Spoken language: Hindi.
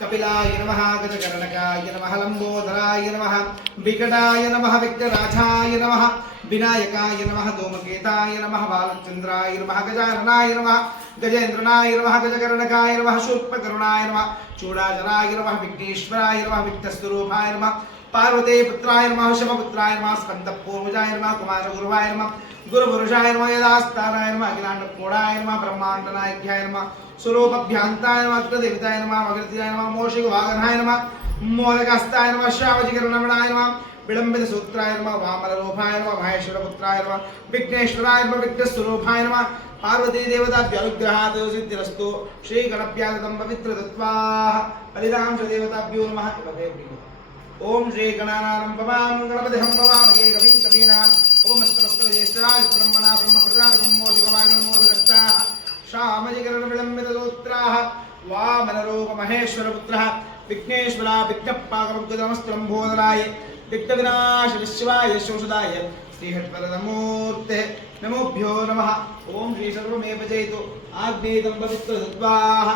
कपिलाय नमः गजकर्णकाय नमः लंबोदराय नमः विकटाय नमः विघ्नराजाय नमः विनायकाय नमः धूमकेताय नमः बालचंद्राय नमः गजाननाय नमः गजेन्द्रनाय नमः गजकर्णकाय नमः शूर्पकर्णाय नमः चूडाचराय नमः विघ्नेश्वराय नमः विघ्नस्वरूपाय नमः पार्वती पुत्राय नमः शिवपुत्राय नमः स्कंदपूर्वजाय नमः कुमारगुरुवाय नमः गुरुपुरुषाय नमः यदास्ताराय नमः अखिलांडकोडाय नमः ब्रह्मांडनायकाय नमः स्वरूपभ्यांताय नमः अग्रदेवताय नमः अग्रतीयाय नमः मोषिकवाहनाय नमः मोदकस्ताय नमः श्रावजिकर्णमणाय नमः विलंबित सूत्राय नमः वामनरूपाय नमः महेश्वरपुत्राय नमः विघ्नेश्वराय नमः विघ्नस्वरूपाय नमः पार्वती देवताभ्यनुग्रहात् सिद्धिरस्तु श्री गणप्यागतं पवित्रतत्त्वाः फलितां च देवताभ्यो नमः ओम श्री गणानां पवां गणपतिहं पवामहे कविं कवीनाम् ओम अस्तमस्तज्येष्ठाय ब्रह्मणा ब्रह्मप्रजातकं मोषिकवागनमोदकस्ताः श्रामजिकरणविलम्बितसूत्राः वामनरूपमहेश्वरपुत्रः विघ्नेश्वरा विघ्नपाकमग्गदमस्त्रम्भोदराय विघ्नविनाशविश्वाय शोषदाय श्रीहट्वरदमूर्ते नमोभ्यो नमः ओम श्री सर्वमेव जयतु आग्नेयं पवित्रतत्त्वाः